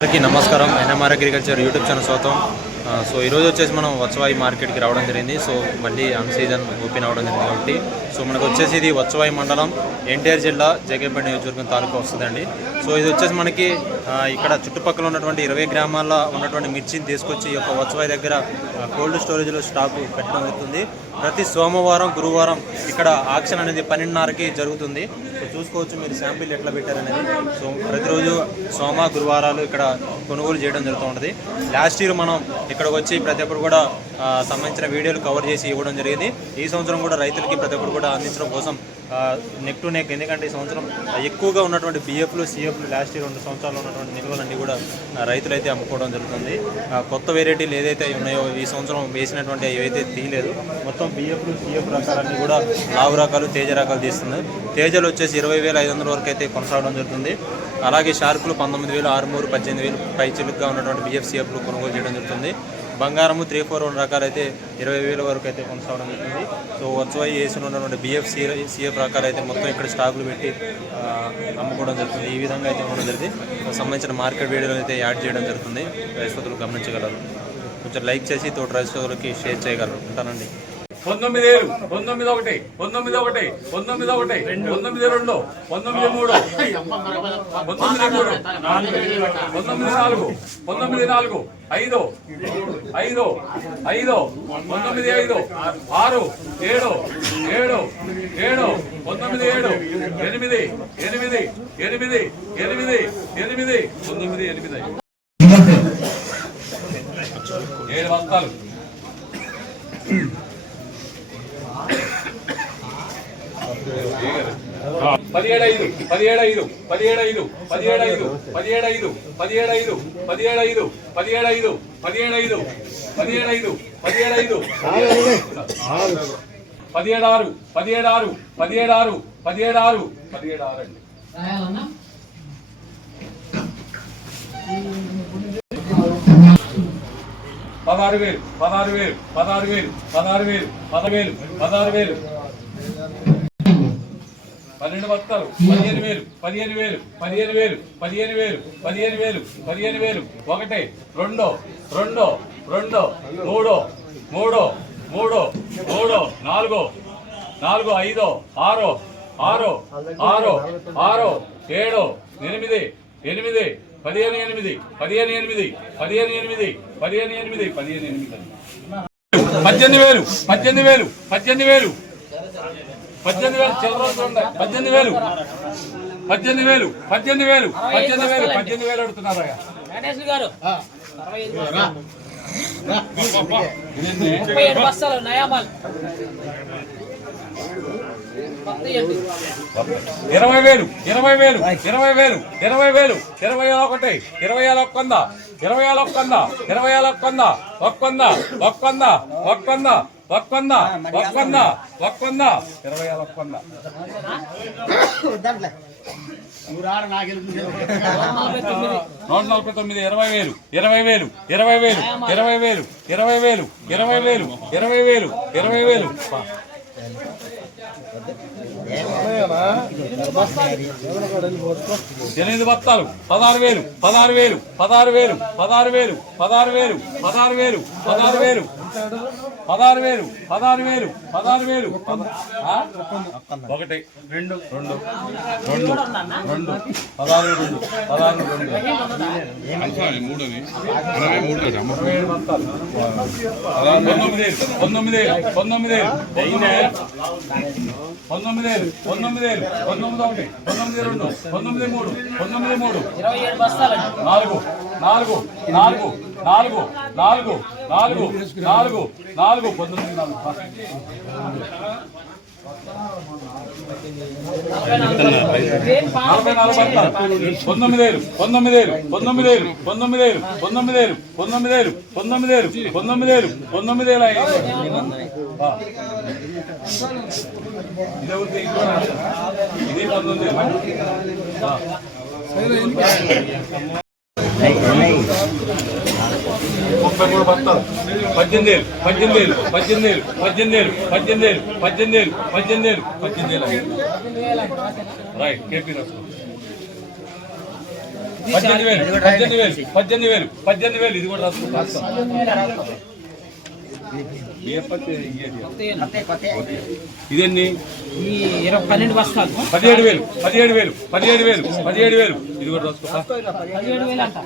అందరికీ నమస్కారం. NMR agriculture YouTube channel స్వాగతం. సో ఈరోజు వచ్చేసి మనం వత్సవాయి మార్కెట్కి రావడం జరిగింది. సో మళ్ళీ అన్ సీజన్ ఓపెన్ అవ్వడం జరిగింది కాబట్టి సో మనకు వచ్చేసి ఇది వత్సవాయి మండలం ఎన్టీఆర్ జిల్లా జగ్గైపేట నియోజకవర్గం తాలూకా వస్తుందండి. సో ఇది వచ్చేసి మనకి ఇక్కడ చుట్టుపక్కల ఉన్నటువంటి 20 గ్రామాల్లో ఉన్నటువంటి మిర్చిని తీసుకొచ్చి ఈ యొక్క వత్సవాయి దగ్గర కోల్డ్ స్టోరేజ్లో స్టాక్ పెట్టడం జరుగుతుంది. ప్రతి సోమవారం గురువారం ఇక్కడ ఆక్షన్ అనేది 12:30కి జరుగుతుంది. సో చూసుకోవచ్చు మీరు శాంపిల్ ఎట్లా పెట్టారనేది. సో ప్రతిరోజు సోమ గురువారాలు ఇక్కడ కొనుగోలు చేయడం జరుగుతూ ఉంటుంది. లాస్ట్ ఇయర్ మనం ఇక్కడికి వచ్చి ప్రతి ఒక్కరు కూడా సంబంధించిన వీడియోలు కవర్ చేసి ఇవ్వడం జరిగింది. ఈ సంవత్సరం కూడా రైతులకి ప్రతి ఒక్కరు కూడా అందించడం కోసం నెక్ టు నెక్, ఎందుకంటే ఈ సంవత్సరం ఎక్కువగా ఉన్నటువంటి బిఎఫ్లు సిఎఫ్లు లాస్ట్ ఇయర్ 2 సంవత్సరాలు ఉన్నటువంటి నిల్వలన్నీ కూడా రైతులైతే అమ్ముకోవడం జరుగుతుంది. కొత్త వెరైటీలు ఏదైతే ఉన్నాయో ఈ సంవత్సరం వేసినటువంటి ఏవైతే తీయలేదు, మొత్తం బిఎఫ్లు సిఎఫ్ రకాలన్నీ కూడా లావు రకాలు తేజ రకాలు తీస్తుంది. తేజలు వచ్చేసి 20,500 వరకు అయితే కొనసాగడం జరుగుతుంది. అలాగే షార్కులు 19,000, 6-3, 18,000 పై చిలుగ్గా ఉన్నటువంటి బిఎఫ్ సిఎఫ్లు కొనుగోలు చేయడం జరుగుతుంది. బంగారము 3-4 రకాలు అయితే 20,000 వరకు అయితే కొనసాగడం జరుగుతుంది. సో వత్సవాయి వేసి ఉన్నటువంటి బిఎఫ్ సిఎఫ్ రకాలు అయితే మొత్తం ఇక్కడ స్టాకులు పెట్టి అమ్ముకోవడం జరుగుతుంది. ఈ విధంగా అయితే ఉండడం జరిగింది. సంబంధించిన మార్కెట్ వీడియోలు అయితే యాడ్ చేయడం జరుగుతుంది. రైతులు గమనించగలరు. కొంచెం లైక్ చేసి తోటి రైతులకి షేర్ చేయగలరు. ఉంటానండి. 19,000, 19,1, 19,1, 19,1, 19,2, 19,3, 19,3, 19,4, 19,4, 5, 5, 5, 19,5, 6, 7, 7, 7, 19,7, 8, 8, 8, 8, 8, 19,8. 7 బస్తాలు. 17,5, 17,5, 17,5, 17,5, 17,5, 17,5, 17,5, 17,5, 17,5, 17,5, 17,5, 17,6, 17,6, 17,6, 17,6, 17,6 16,000, 16,000, 16,000, 16,000, 16,000, 16,000, 12 బస్తాలు. 15,000, 15,000, 15,000, 15,000, 15,000, 15,000, 1, 2, 2, 2, 3, 3, 3, 3, 4, 4, 5, 6, 6, 6, 6, 7, 8, 8, 15,8, 15,8, 15,8, 15,8, 15,8, 18,000, 18,000, 18,000, 18,000 చిల్లర చూడండి. 18,000, 18,000, 18,000, 18,000, 18,000 అడుగుతున్నారు. ఇరవై వేలు, 20,000, 20,000, 20,000, 21, 20,100, 20,100, 20,100, 100, 100, 100, 100, 100, 100, 20,100. 149, 20,000, 20,000, 20,000, 20,000, 20,000, 20,000, 20,000, 20,000. 8 బస్తాలు. 16,000, 16,000, 16,000, 16,000, 16,000, 16,000, 16,000, 16,000, 16,000, 16,000, 1, 2, 2, 2, 2, 16,000, 16,000, 19,000, 19,000, 19,000, 19,000, 19,000, 19,1, 19,2, 19,3, 19,3, 4, 4, 4, 4, 4, 4, 4, 4, 19,000. 19,000, 19,000, 19,000, 19,000, 19,000, 19,000, 19,000, 19,000, 19,000. ఇది 33 బస్తాలు. 18,000, 18,000, 18,000, 18,000, 18,000, 18,000, 18,000, 18,000. రైట్. కేపీ రాసుకో. 18,000 18,000 18,000 18,000 ఇది కూడా రాసుకో. ఇదెన్ని 12 బస్తాలు 17,000 17,000 17,000 17,000 ఇది కూడా రాసుకో. 17,000 అంట.